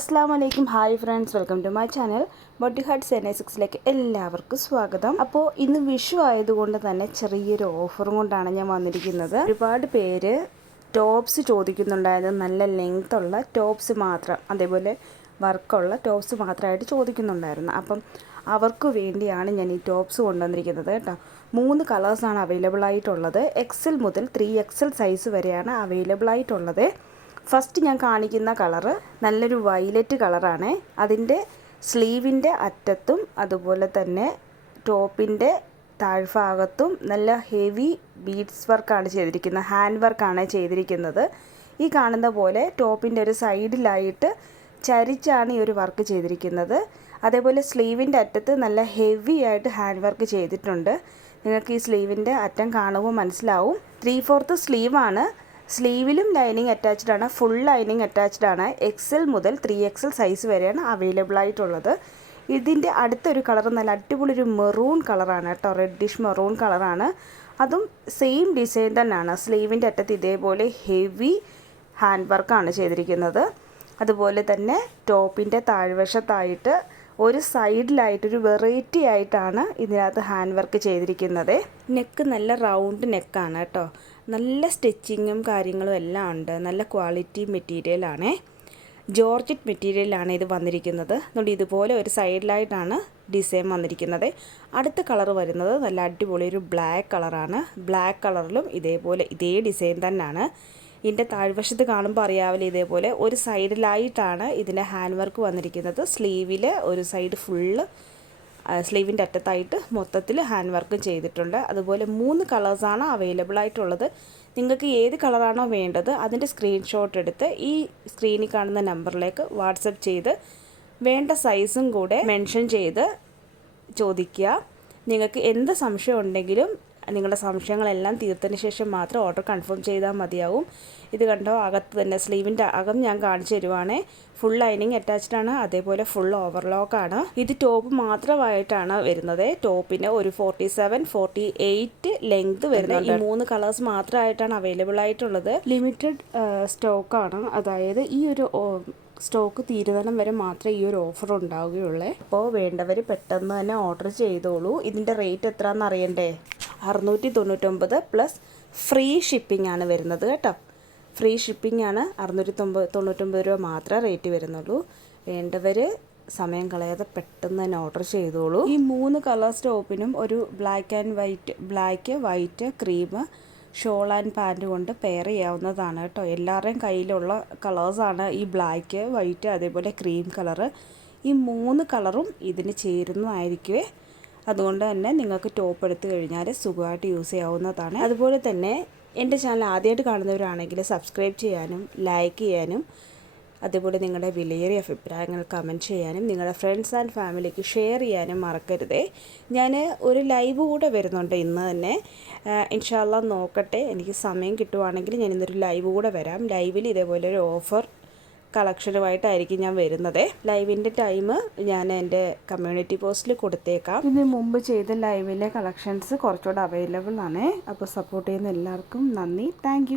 അസ്സാം വലൈക്കും hi friends, welcome to my channel beauty hearts NA6 എല്ലാവർക്കും സ്വാഗതം. അപ്പോൾ ഇന്ന് വിഷു ആയതുകൊണ്ട് തന്നെ ചെറിയൊരു ഓഫറും കൊണ്ടാണ് ഞാൻ വന്നിരിക്കുന്നത്. ഒരുപാട് പേര് ടോപ്സ് ചോദിക്കുന്നുണ്ടായത്, നല്ല ലെങ്ത് ഉള്ള ടോപ്സ് മാത്രം, അതേപോലെ വർക്കുള്ള ടോപ്സ് മാത്രമായിട്ട് ചോദിക്കുന്നുണ്ടായിരുന്നു. അപ്പം അവർക്ക് വേണ്ടിയാണ് ഞാൻ ഈ ടോപ്സ് കൊണ്ടുവന്നിരിക്കുന്നത് കേട്ടോ. 3 കളേഴ്സാണ് അവൈലബിൾ ആയിട്ടുള്ളത്. XL മുതൽ 3XL സൈസ് വരെയാണ് അവൈലബിൾ ആയിട്ടുള്ളത്. ഫസ്റ്റ് ഞാൻ കാണിക്കുന്ന കളറ് നല്ലൊരു വയലറ്റ് കളറാണ്. അതിൻ്റെ സ്ലീവിൻ്റെ അറ്റത്തും അതുപോലെ തന്നെ ടോപ്പിൻ്റെ താഴ്ഭാഗത്തും നല്ല ഹെവി ബീഡ്സ് വർക്കാണ് ചെയ്തിരിക്കുന്നത്, ഹാൻഡ് വർക്കാണ് ചെയ്തിരിക്കുന്നത്. ഈ കാണുന്ന പോലെ ടോപ്പിൻ്റെ ഒരു സൈഡിലായിട്ട് ചരിച്ചാണ് ഈ ഒരു വർക്ക് ചെയ്തിരിക്കുന്നത്. അതേപോലെ സ്ലീവിൻ്റെ അറ്റത്ത് നല്ല ഹെവി ആയിട്ട് ഹാൻഡ് വർക്ക് ചെയ്തിട്ടുണ്ട്. നിങ്ങൾക്ക് ഈ സ്ലീവിൻ്റെ അറ്റം കാണുമ്പോൾ മനസ്സിലാവും. 3/4 സ്ലീവാണ്. സ്ലീവിലും ലൈനിങ് അറ്റാച്ച്ഡ് ആണ്, ഫുൾ ലൈനിങ് അറ്റാച്ച്ഡ് ആണ്. XL മുതൽ 3XL സൈസ് വരെയാണ് അവൈലബിൾ ആയിട്ടുള്ളത്. ഇതിൻ്റെ അടുത്തൊരു കളർ നല്ല അടിപൊളി ഒരു മെറൂൺ കളറാണ് കേട്ടോ, റെഡിഷ് മെറൂൺ കളറാണ്. അതും സെയിം ഡിസൈൻ തന്നെയാണ്. സ്ലീവിൻ്റെ അറ്റത്ത് ഇതേപോലെ ഹെവി ഹാൻഡ് വർക്കാണ് ചെയ്തിരിക്കുന്നത്. അതുപോലെ തന്നെ ടോപ്പിൻ്റെ താഴ്വശത്തായിട്ട് ഒരു സൈഡിലായിട്ടൊരു വെറൈറ്റി ആയിട്ടാണ് ഇതിനകത്ത് ഹാൻഡ് വർക്ക് ചെയ്തിരിക്കുന്നത്. നെക്ക് നല്ല റൗണ്ട് നെക്കാണ് കേട്ടോ. നല്ല സ്റ്റിച്ചിങ്ങും കാര്യങ്ങളും എല്ലാം ഉണ്ട്. നല്ല ക്വാളിറ്റി മെറ്റീരിയലാണ്, ജോർജറ്റ് മെറ്റീരിയലാണ് ഇത് വന്നിരിക്കുന്നത്. അതുകൊണ്ട് ഇതുപോലെ ഒരു സൈഡിലായിട്ടാണ് ഡിസൈൻ വന്നിരിക്കുന്നത്. അടുത്ത കളർ വരുന്നത് നല്ല അടിപൊളി ഒരു ബ്ലാക്ക് കളറാണ്. ബ്ലാക്ക് കളറിലും ഇതേപോലെ ഇതേ ഡിസൈൻ തന്നെയാണ്. ഇതിൻ്റെ താഴ്വശത്ത് കാണുമ്പോൾ അറിയാവില്ല, ഇതേപോലെ ഒരു സൈഡിലായിട്ടാണ് ഇതിൻ്റെ ഹാൻഡ് വർക്ക് വന്നിരിക്കുന്നത്. സ്ലീവിൽ ഒരു സൈഡ് ഫുള്ള് സ്ലീവിൻ്റെ അറ്റത്തായിട്ട് മൊത്തത്തിൽ ഹാൻഡ് വർക്ക് ചെയ്തിട്ടുണ്ട്. അതുപോലെ 3 കളേഴ്സാണ് അവൈലബിൾ ആയിട്ടുള്ളത്. നിങ്ങൾക്ക് ഏത് കളറാണോ വേണ്ടത് അതിൻ്റെ സ്ക്രീൻഷോട്ട് എടുത്ത് ഈ സ്ക്രീനിൽ കാണുന്ന നമ്പറിലേക്ക് വാട്സപ്പ് ചെയ്ത് വേണ്ട സൈസും കൂടെ മെൻഷൻ ചെയ്ത് ചോദിക്കുക. നിങ്ങൾക്ക് എന്ത് സംശയം ഉണ്ടെങ്കിലും നിങ്ങളുടെ സംശയങ്ങളെല്ലാം തീർത്തതിന് ശേഷം മാത്രം ഓർഡർ കൺഫേം ചെയ്താൽ മതിയാവും. ഇത് കണ്ടോ, അകത്ത് തന്നെ സ്ലീവിൻ്റെ അകം ഞാൻ കാണിച്ചു തരുവാണേ. ഫുൾ ലൈനിങ് അറ്റാച്ച്ഡ് ആണ്, അതേപോലെ ഫുൾ ഓവർലോക്കാണ്. ഇത് ടോപ്പ് മാത്രമായിട്ടാണ് വരുന്നത്. ടോപ്പിന് ഒരു 47-48 ലെങ്ത് വരുന്നുണ്ട്. ഈ 3 കളേഴ്സ് മാത്രമായിട്ടാണ് അവൈലബിൾ ആയിട്ടുള്ളത്. ലിമിറ്റഡ് സ്റ്റോക്കാണ്, അതായത് ഈ ഒരു സ്റ്റോക്ക് തീരുന്നതിനും വരെ മാത്രമേ ഈ ഒരു ഓഫർ ഉണ്ടാവുകയുള്ളൂ. അപ്പോൾ വേണ്ടവർ പെട്ടെന്ന് തന്നെ ഓർഡർ ചെയ്തോളൂ. ഇതിൻ്റെ റേറ്റ് എത്രയാണെന്ന് അറിയണ്ടേ? 699 പ്ലസ് ഫ്രീ ഷിപ്പിംഗ് ആണ് വരുന്നത് കേട്ടോ. ഫ്രീ ഷിപ്പിംഗ് ആണ്. 699 രൂപ മാത്രമേ റേറ്റ് വരുന്നുള്ളൂ. വേണ്ടവർ സമയം കളയാതെ പെട്ടെന്ന് തന്നെ ഓർഡർ ചെയ്തോളൂ. ഈ 3 കളേഴ്സ് ടോപ്പിനും ഒരു black white cream shawl and pant കൊണ്ട് പെയർ ചെയ്യാവുന്നതാണ് കേട്ടോ. എല്ലാവരുടെയും കയ്യിലുള്ള കളേഴ്സാണ് ഈ ബ്ലാക്ക്, വൈറ്റ്, അതേപോലെ ക്രീം കളറ്. ഈ 3 കളറും ഇതിന് ചേരുന്നതായിരിക്കുമേ. അതുകൊണ്ട് തന്നെ നിങ്ങൾക്ക് ടോപ്പ് എടുത്തു കഴിഞ്ഞാൽ സുഖമായിട്ട് യൂസ് ചെയ്യാവുന്നതാണ്. അതുപോലെ തന്നെ എൻ്റെ ചാനൽ ആദ്യമായിട്ട് കാണുന്നവരാണെങ്കിൽ സബ്സ്ക്രൈബ് ചെയ്യാനും ലൈക്ക് ചെയ്യാനും അതേപോലെ നിങ്ങളുടെ വിലയേറിയ അഭിപ്രായങ്ങൾ കമൻറ്റ് ചെയ്യാനും നിങ്ങളുടെ ഫ്രണ്ട്സ് ആൻഡ് ഫാമിലിക്ക് ഷെയർ ചെയ്യാനും മറക്കരുതേ. ഞാൻ ഒരു ലൈവ് കൂടെ വരുന്നുണ്ട് ഇന്ന് തന്നെ. ഇൻഷാ അല്ലാഹ് നോക്കട്ടെ, എനിക്ക് സമയം കിട്ടുവാണെങ്കിൽ ഞാൻ ഇന്നൊരു ലൈവ് കൂടെ വരാം. ലൈവിൽ ഇതേപോലെ ഒരു ഓഫർ കളക്ഷനുമായിട്ടായിരിക്കും ഞാൻ വരുന്നത്. ലൈവിൻ്റെ ടൈം ഞാൻ എൻ്റെ കമ്മ്യൂണിറ്റി പോസ്റ്റിൽ കൊടുത്തേക്കാം. ഇതിന് മുമ്പ് ചെയ്ത ലൈവിലെ കളക്ഷൻസ് കുറച്ചുകൂടെ അവൈലബിൾ ആണ്. അപ്പോൾ സപ്പോർട്ട് ചെയ്യുന്ന എല്ലാവർക്കും നന്ദി. താങ്ക്